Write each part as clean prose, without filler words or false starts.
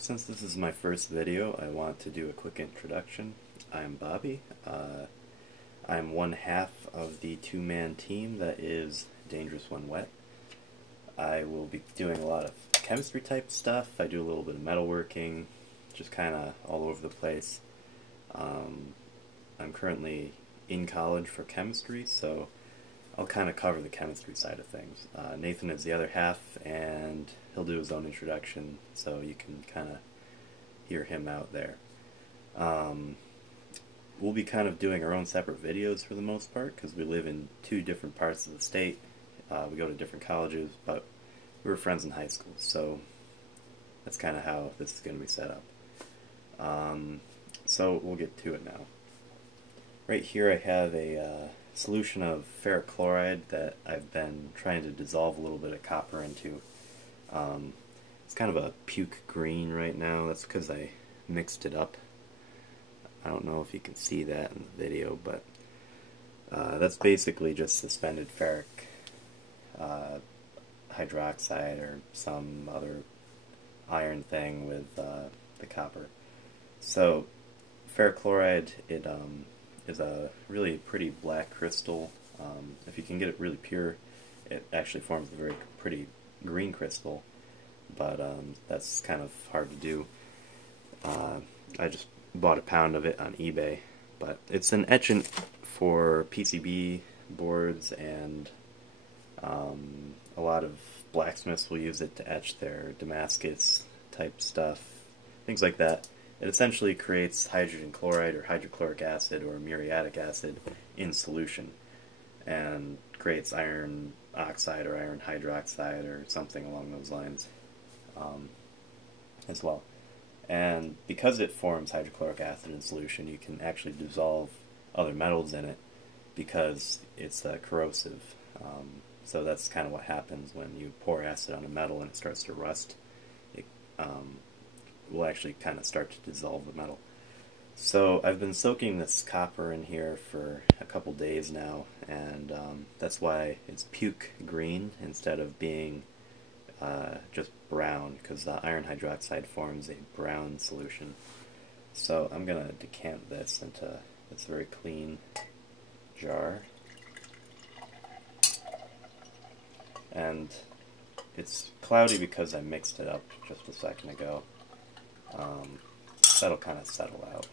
Since this is my first video, I want to do a quick introduction. I'm Bobby. I'm one half of the two-man team that is Dangerous When Wet. I will be doing a lot of chemistry type stuff. I do a little bit of metalworking, just kind of all over the place. I'm currently in college for chemistry, so I'll kind of cover the chemistry side of things. Nathan is the other half, and he'll do his own introduction, so you can kind of hear him out there. We'll be kind of doing our own separate videos for the most part, because we live in two different parts of the state. We go to different colleges, but we were friends in high school, so that's kind of how this is going to be set up. So we'll get to it now. Right here I have a solution of ferric chloride that I've been trying to dissolve a little bit of copper into. It's kind of a puke green right now. That's because I mixed it up. I don't know if you can see that in the video, but that's basically just suspended ferric hydroxide or some other iron thing with the copper. So ferric chloride, it is a really pretty black crystal. If you can get it really pure, it actually forms a very pretty green crystal, but that's kind of hard to do. I just bought a pound of it on eBay, but it's an etchant for PCB boards, and a lot of blacksmiths will use it to etch their Damascus type stuff, things like that. It essentially creates hydrogen chloride or hydrochloric acid or muriatic acid in solution, and creates iron oxide or iron hydroxide or something along those lines as well. And because it forms hydrochloric acid in solution, you can actually dissolve other metals in it because it's corrosive. So that's kind of what happens when you pour acid on a metal and it starts to rust. It will actually kind of start to dissolve the metal. So I've been soaking this copper in here for a couple days now, and that's why it's puke green instead of being just brown, because the iron hydroxide forms a brown solution. So I'm going to decant this into this very clean jar. And it's cloudy because I mixed it up just a second ago. That'll kind of settle out.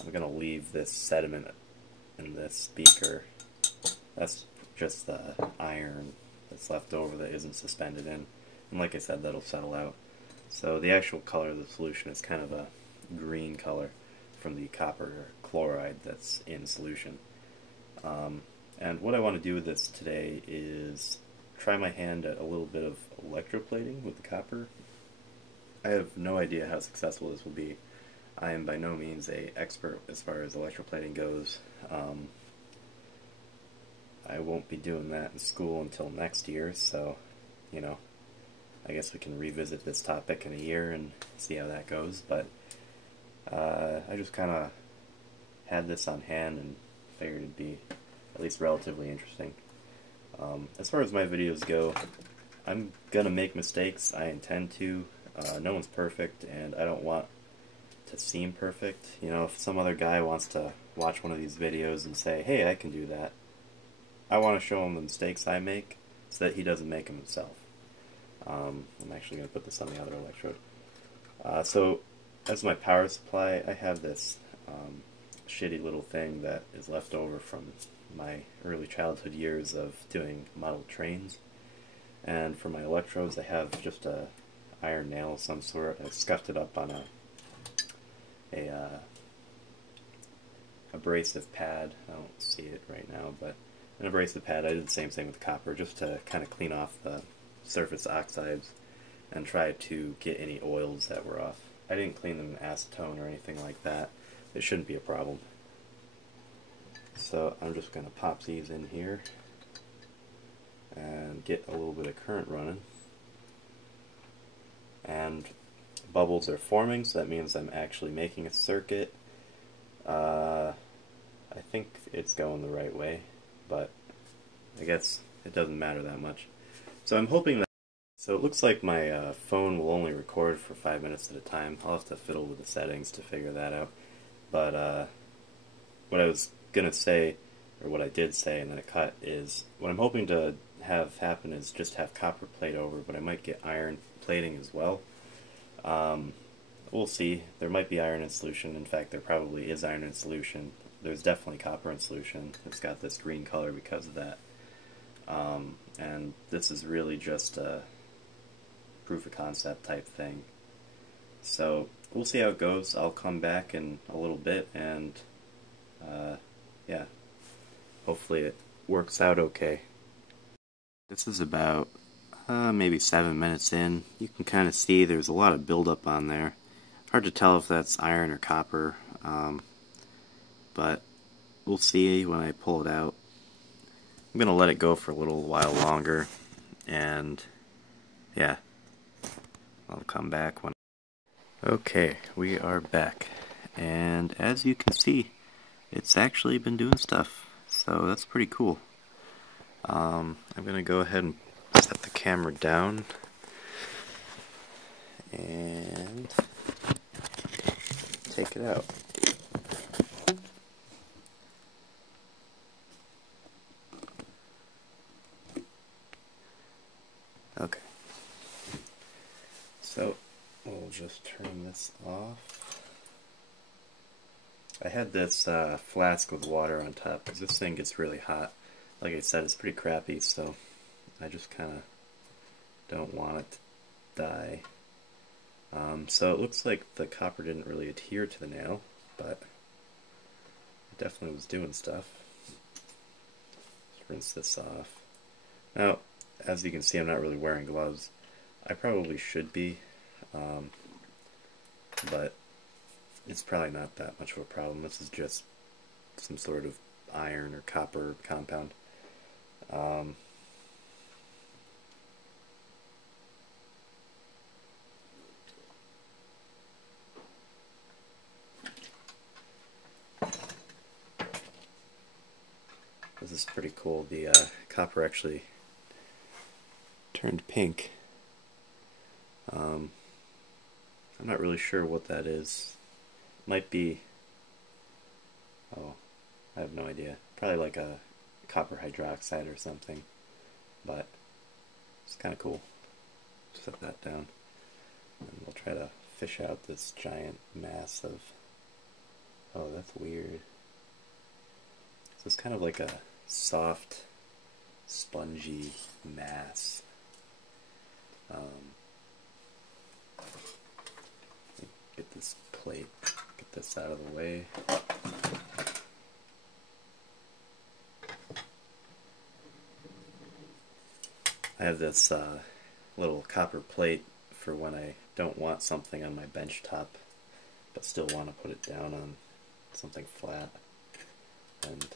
I'm going to leave this sediment in this beaker. That's just the iron that's left over that isn't suspended in. And like I said, that'll settle out. So the actual color of the solution is kind of a green color from the copper chloride that's in solution. And what I want to do with this today is try my hand at a little bit of electroplating with the copper. I have no idea how successful this will be. I am by no means an expert as far as electroplating goes. I won't be doing that in school until next year, so, you know, I guess we can revisit this topic in a year and see how that goes, but I just kind of had this on hand and figured it'd be at least relatively interesting. As far as my videos go, I'm gonna make mistakes. I intend to. No one's perfect, and I don't want to seem perfect. You know, if some other guy wants to watch one of these videos and say, hey, I can do that, I want to show him the mistakes I make so that he doesn't make them himself. I'm actually going to put this on the other electrode. So, as my power supply, I have this shitty little thing that is left over from my early childhood years of doing model trains. And for my electrodes, I have just a iron nail of some sort. I scuffed it up on a abrasive pad. I don't see it right now, but an abrasive pad. I did the same thing with copper, just to kind of clean off the surface oxides and try to get any oils that were off. I didn't clean them in acetone or anything like that. It shouldn't be a problem. So I'm just going to pop these in here and get a little bit of current running. And bubbles are forming, so that means I'm actually making a circuit. I think it's going the right way, but I guess it doesn't matter that much. So I'm hoping that So it looks like my phone will only record for 5 minutes at a time. I'll have to fiddle with the settings to figure that out. But what I was going to say, or what I did say and then it cut, is what I'm hoping to have happen is just have copper plate over, but I might get iron plating as well. We'll see. There might be iron in solution. In fact, there probably is iron in solution. There's definitely copper in solution. It's got this green color because of that. And this is really just a proof of concept type thing. So we'll see how it goes. I'll come back in a little bit and yeah, hopefully it works out okay. This is about maybe 7 minutes in. You can kind of see there's a lot of buildup on there. Hard to tell if that's iron or copper, but we'll see when I pull it out. I'm going to let it go for a little while longer, and yeah, I'll come back when... Okay, we are back, and as you can see, it's actually been doing stuff, so that's pretty cool. I'm going to go ahead and set the camera down, and take it out. Okay, so we'll just turn this off. I had this flask with water on top because this thing gets really hot. Like I said, it's pretty crappy, so I just kind of don't want it to die. So it looks like the copper didn't really adhere to the nail, but it definitely was doing stuff. Let's rinse this off. Now, as you can see, I'm not really wearing gloves. I probably should be, but it's probably not that much of a problem. This is just some sort of iron or copper compound. This is pretty cool. The copper actually turned pink. I'm not really sure what that is. Might be... oh, I have no idea. Probably like a copper hydroxide or something. But it's kind of cool. Set that down. And we'll try to fish out this giant mass of... oh, that's weird. So it's kind of like a soft, spongy mass. Get this plate, get this out of the way. I have this little copper plate for when I don't want something on my bench top, but still want to put it down on something flat. And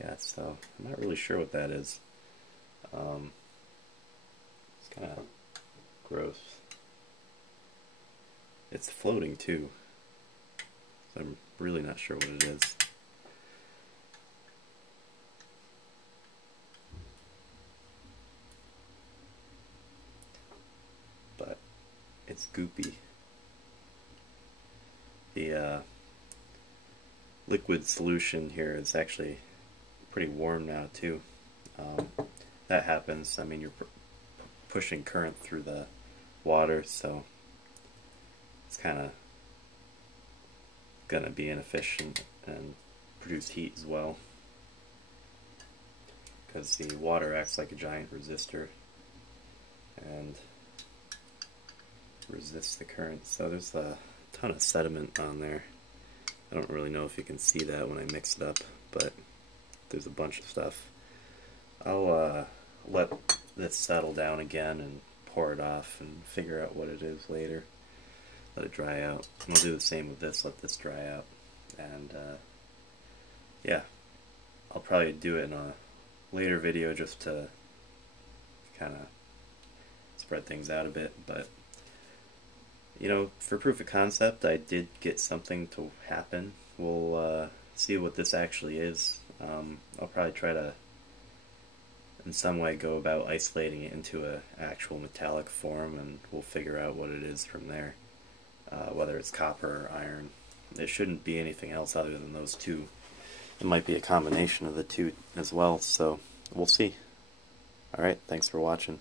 yeah, so I'm not really sure what that is. It's kind of gross. It's floating too, so I'm really not sure what it is. But it's goopy. The liquid solution here is actually pretty warm now too. That happens. I mean, you're pushing current through the water, so it's kind of gonna be inefficient and produce heat as well, because the water acts like a giant resistor and resists the current. So there's a ton of sediment on there. I don't really know if you can see that when I mix it up, but there's a bunch of stuff. I'll let this settle down again and pour it off and figure out what it is later. Let it dry out. And we'll do the same with this, let this dry out. And yeah, I'll probably do it in a later video just to kind of spread things out a bit. But you know, for proof of concept, I did get something to happen. We'll see what this actually is. I'll probably try to in some way go about isolating it into an actual metallic form, and we'll figure out what it is from there. Whether it's copper or iron. It shouldn't be anything else other than those two. It might be a combination of the two as well, so we'll see. Alright, thanks for watching.